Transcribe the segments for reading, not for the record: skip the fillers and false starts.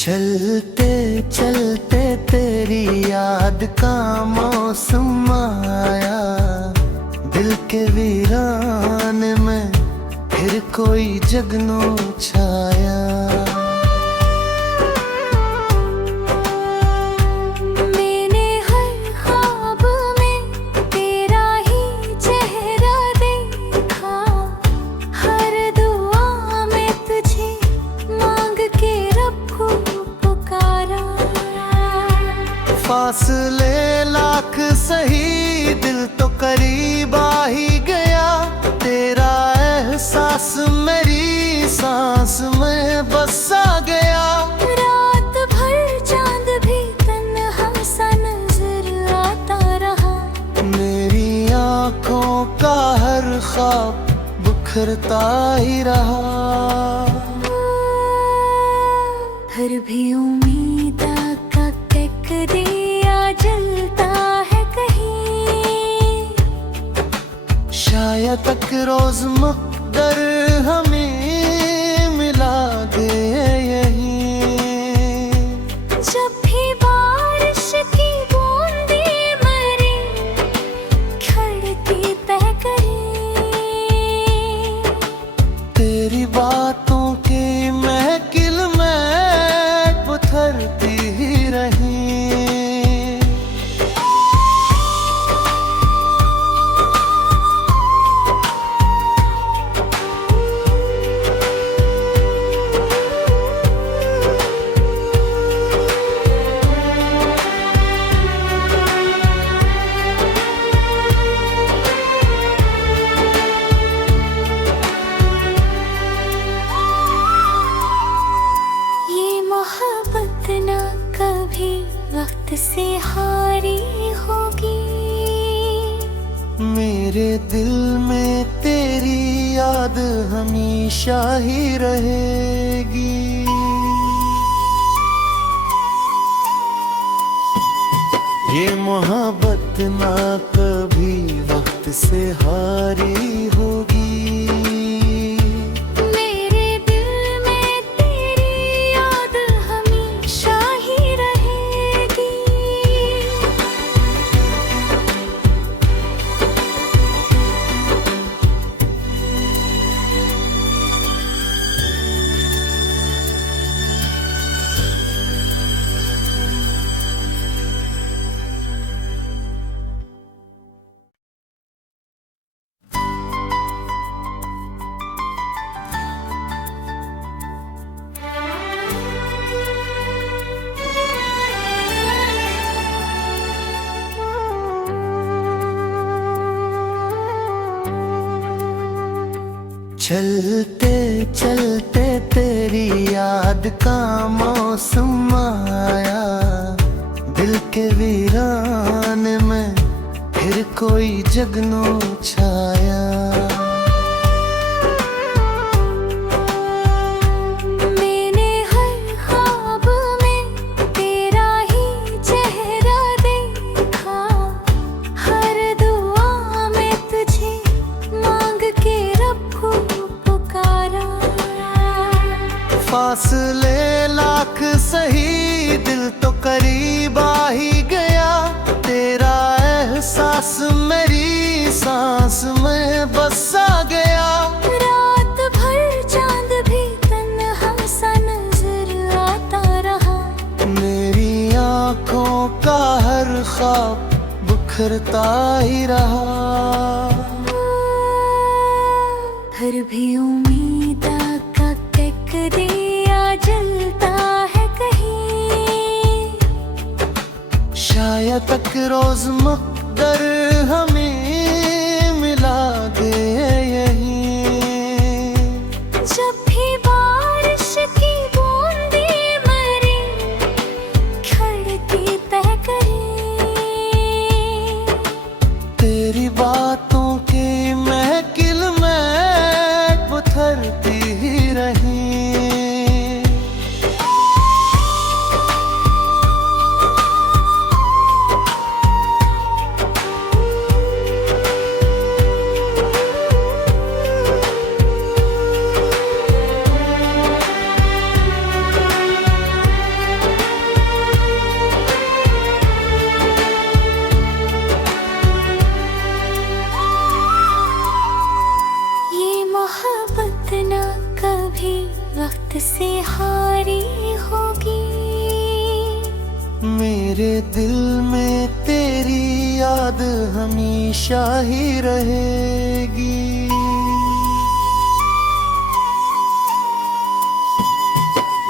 चलते चलते तेरी याद का मौसम आया, दिल के वीरान में फिर कोई जगनू छाया। मैंने हर ख्वाब में तेरा ही चेहरा देखा, हर दुआ में तुझे मांग के रब को पुकारा। फासले लाख सही दिल तो करीब आ ही गया, तेरा एहसास मेरी सांस में बसा गया। रात भर चांद भी तन्हा सा नजर आता रहा, मेरी आँखों का हर ख्वाब बिखरता ही रहा। हर भी उम्मीद का तक दिया जलता है कहीं, शायद तक रोज मुक़द्दर हमें मिला दे यहीं। जब भी बारिश की बूंदें मरे खड़ती तह करे, तेरी बातों की महकिल में उथरती ही रही। ये मोहब्बत ना कभी वक्त से हारी होगी, मेरे दिल में तेरी याद हमेशा ही रहेगी। ये मोहब्बत ना कभी वक्त से हारी होगी, मेरे दिल में तेरी याद हमेशा ही रहेगी। चलते चलते तेरी याद का मौसम आया, दिल के वीरान में फिर कोई जगनू छाया। मैंने हर ख्वाब में तेरा ही चेहरा देखा, हर दुआ में तुझे मांग के रब को पुकारा। फासले लाख सही दिल तो करीब आ ही गया, तेरा एहसास मेरी सांस में बसा गया। रात भर चांद भी तन्हा सा नजर आता रहा, मेरी आँखों का हर ख्वाब बिखरता ही रहा। हर भी उम्मीद का तक दिया जलता है कहीं, शायद तक रोज मुक़द्दर हमें मिला दे यहीं। जब भी बारिश की बूंदें मरे खड़ती तह करे, तेरी बातों की महकिल में उथरती ही रही। वक्त से हारी होगी। मेरे दिल में तेरी याद हमेशा ही रहेगी।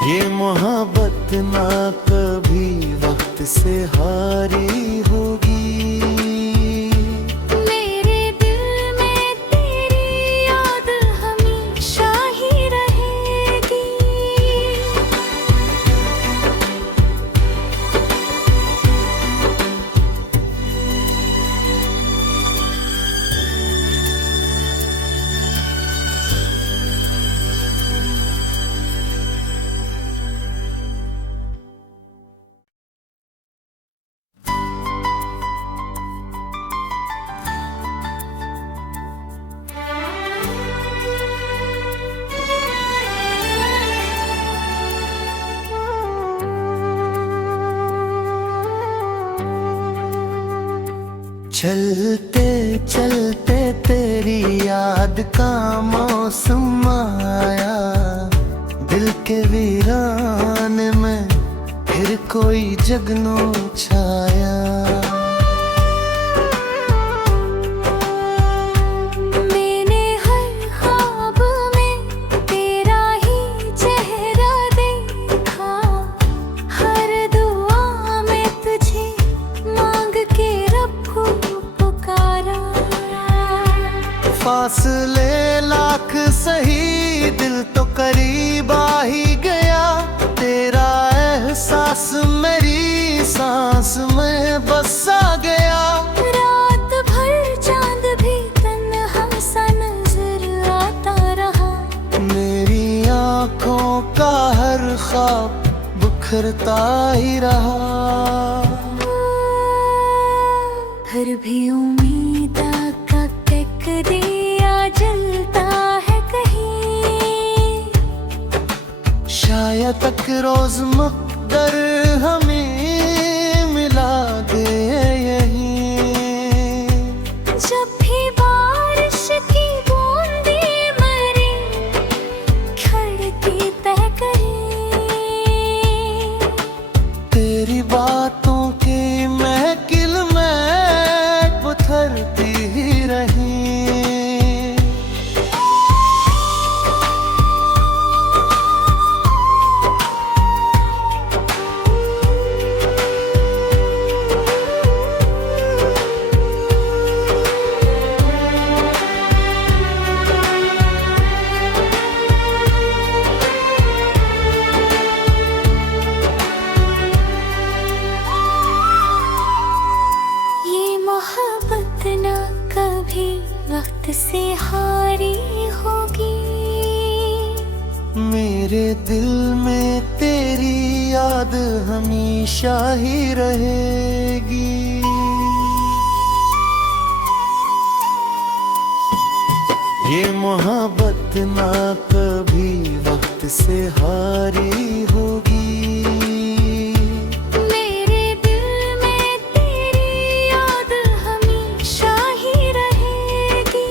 ये मोहब्बत ना कभी वक्त से हारी होगी। मेरे दिल में तेरी याद हमेशा ही रहेगी। चलते चलते तेरी याद का मौसम आया। दिल के वीरान में फिर कोई जगनू छाया। मैंने हर ख्वाब में तेरा ही चेहरा देखा। हर दुआ में तुझे मांग के रब को पुकारा। फासले लाख सही दिल तो करीब आ ही गया। तेरा एहसास मेरी सांस में बस आ गया। रात भर चांद भी तन्हा सा नजर आता रहा। मेरी आँखों का हर ख्वाब बिखरता ही रहा। फिर भी उम्मीद का टेक दिया जलता है कहीं। शायद तक रोज मुक़द्दर हमें मिला दे यहीं। जब भी बारिश की बूंदें मरे खड़की तय करे। तेरी बातों की महकिल में उथरती ही रही। ये मोहब्बत ना कभी वक्त से हारी होगी। मेरे दिल में तेरी याद हमेशा ही रहेगी। ये मोहब्बत ना कभी वक्त से हारी होगी। मेरे दिल में तेरी याद हमेशा ही रहेगी।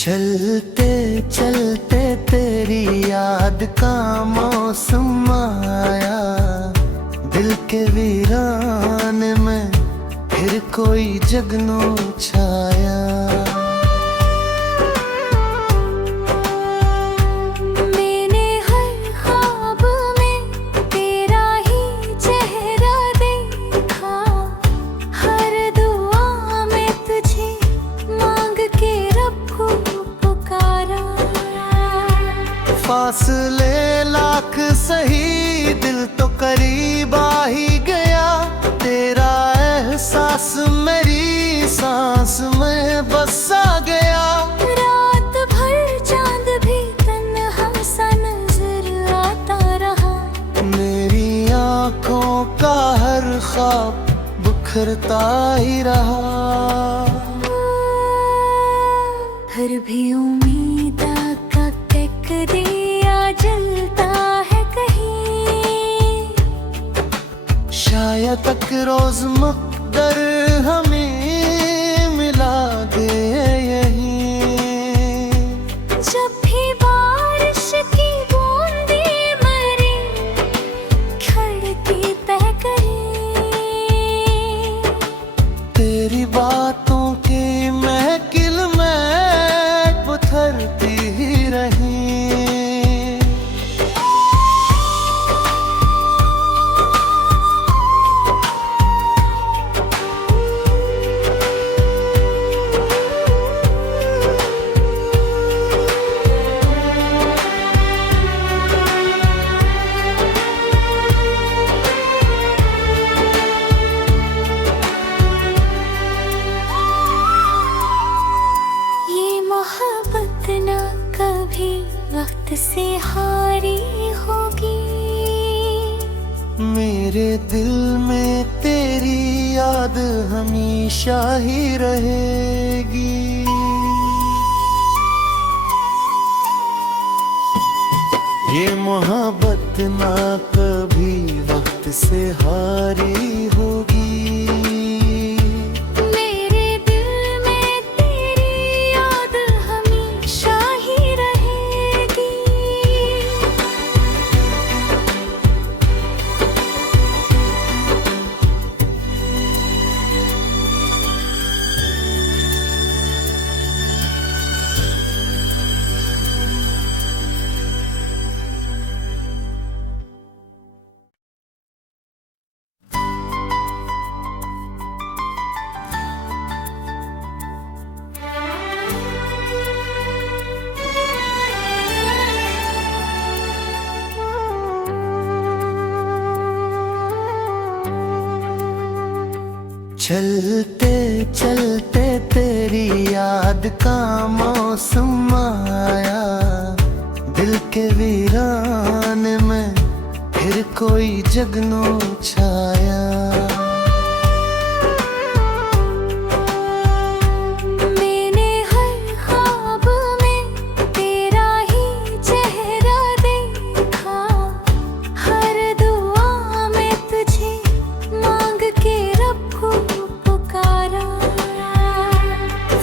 चलते चलते तेरी याद का मौसम आया। दिल के वीरान में फिर कोई जगनू छाया। मैंने हर ख्वाब में तेरा ही चेहरा देखा। हर दुआ में तुझे मांग के रब को पुकारा। फासले लाख सही दिल तो करीब आ ही गया। तेरा एहसास मेरी सांस सांस में बसा गया। रात भर चांद भी तन्हा सा नजर आता रहा। मेरी आँखों का हर ख्वाब बिखरता ही रहा। हर भी उम्मीद का टेक दिया जलता है कहीं। शायद तक रोज मुक़द्दर हमें मिला दे यहीं। जब भी बारिश की बूंदें मरी खड़की तह करी। तेरी बातों की महकिल में उथरती ही रही। ये मोहब्बत ना कभी वक्त से हारी होगी। मेरे दिल में तेरी याद हमेशा ही रहेगी। ये मोहब्बत ना कभी वक्त से हारी होगी। मेरे दिल में तेरी याद हमेशा ही रहेगी। चलते चलते तेरी याद का मौसम आया। दिल के वीरान में फिर कोई जगनू छाया। मैंने हर ख्वाब में तेरा ही चेहरा देखा। हर दुआ में तुझे मांग के रब को पुकारा।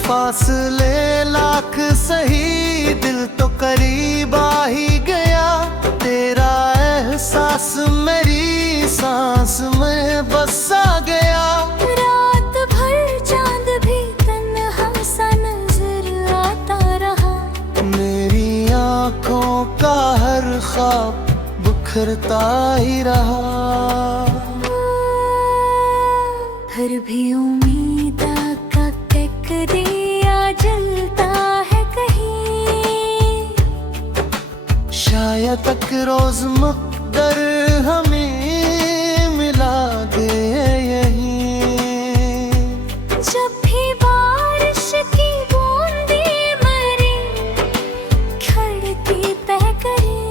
फासले लाख सही दिल तो करीब आ ही गया। तेरा एहसास मेरी सांस में बसा गया। रात भर चांद भी तन्हा सा नजर आता रहा। मेरी आँखों का हर ख्वाब बिखरता ही रहा। हर भी उम्मीद का टेक दिया जलता है कहीं। शायद तक रोज मुक़द्दर हमें मिला दे यहीं। जब भी बारिश की बूंदें मरी खड़की तह करी।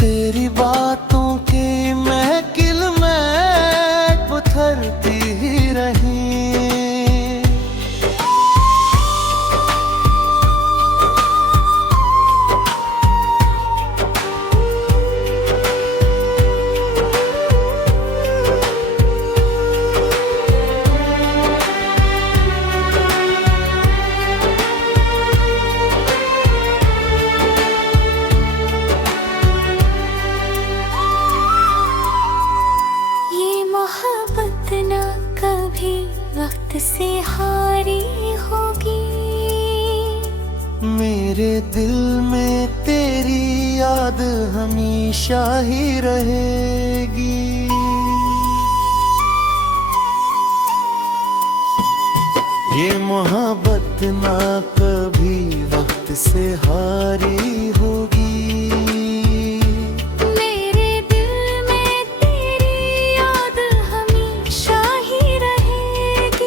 तेरी बातों की महकिल में उथरती ही रही। ये मोहब्बत ना कभी वक्त से हारी होगी। मेरे दिल में तेरी याद हमेशा ही रहेगी। ये मोहब्बत ना कभी वक्त से हारी होगी। मेरे दिल में तेरी याद हमेशा ही रहेगी।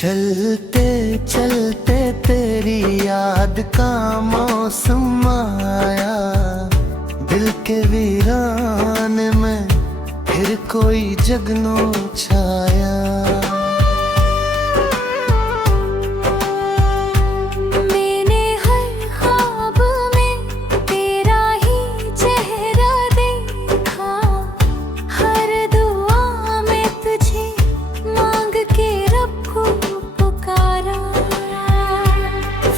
चलते चलते तेरी याद का मौसम आया, दिल के वीरान में फिर कोई जगनू छाया। मैंने हर ख्वाब में तेरा ही चेहरा देखा, हर दुआ में तुझे मांग के रब को पुकारा।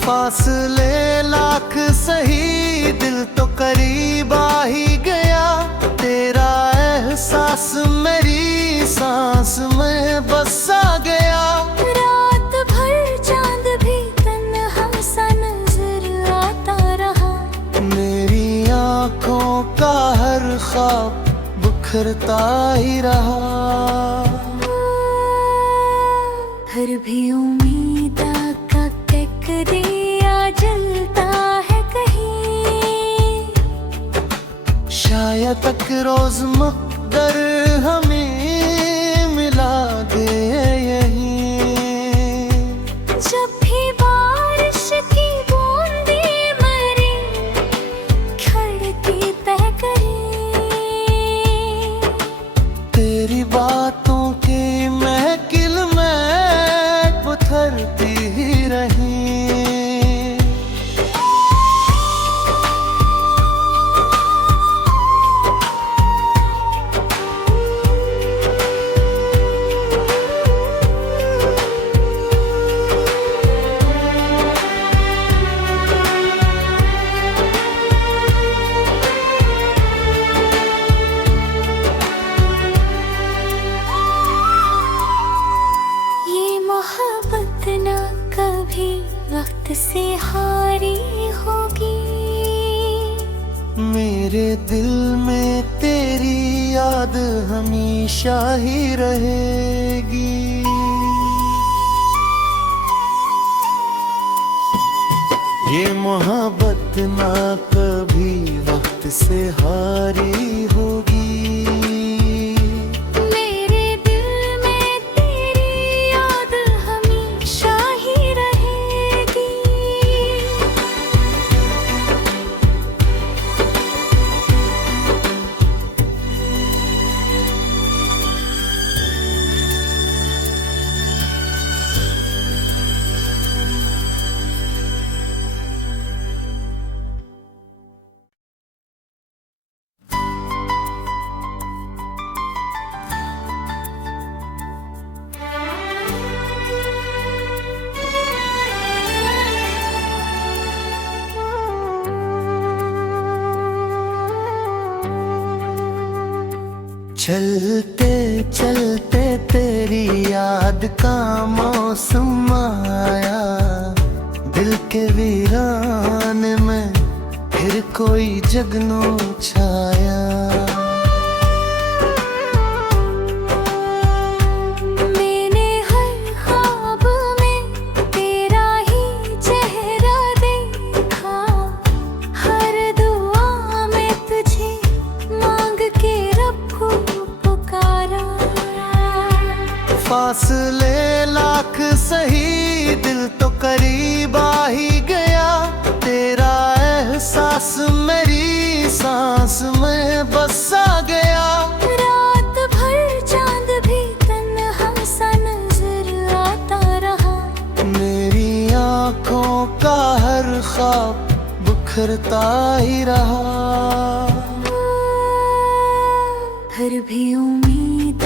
फासले लाख सही दिल तो करीब आ ही गया, तेरा एहसास मेरी सांस में बसा गया। रात भर चांद भी तन्हा सा नजर आता रहा, मेरी आँखों का हर ख्वाब बिखरता ही रहा। फिर भी उम्मीद का टेक दिया जलता है कहीं, शायद तक रोज मुक़द्दर हमें मिला दे यहीं। जब भी बारिश की बूंदें मरे खड़की तय करे, तेरी बातों की महकिल में उथरती ही रही। मोहब्बत ना कभी वक्त से हारी होगी, मेरे दिल में तेरी याद हमेशा ही रहेगी। ये मोहब्बत ना कभी वक्त से हारी होगी, चलते चलते तेरी याद का मौसम आया, दिल के वीरान में फिर कोई जगनू छाया। मैंने हर ख्वाब में तेरा ही चेहरा देखा, हर दुआ में तुझे मांग के रब को पुकारा। फासले लाख सही दिल तो करीब आ ही गया, तेरा एहसास मेरी सांस में बसा गया। रात भर चांद भी तन्हा सा नजर आता रहा, मेरी आँखों का हर ख्वाब बिखरता ही रहा। फिर भी उम्मीद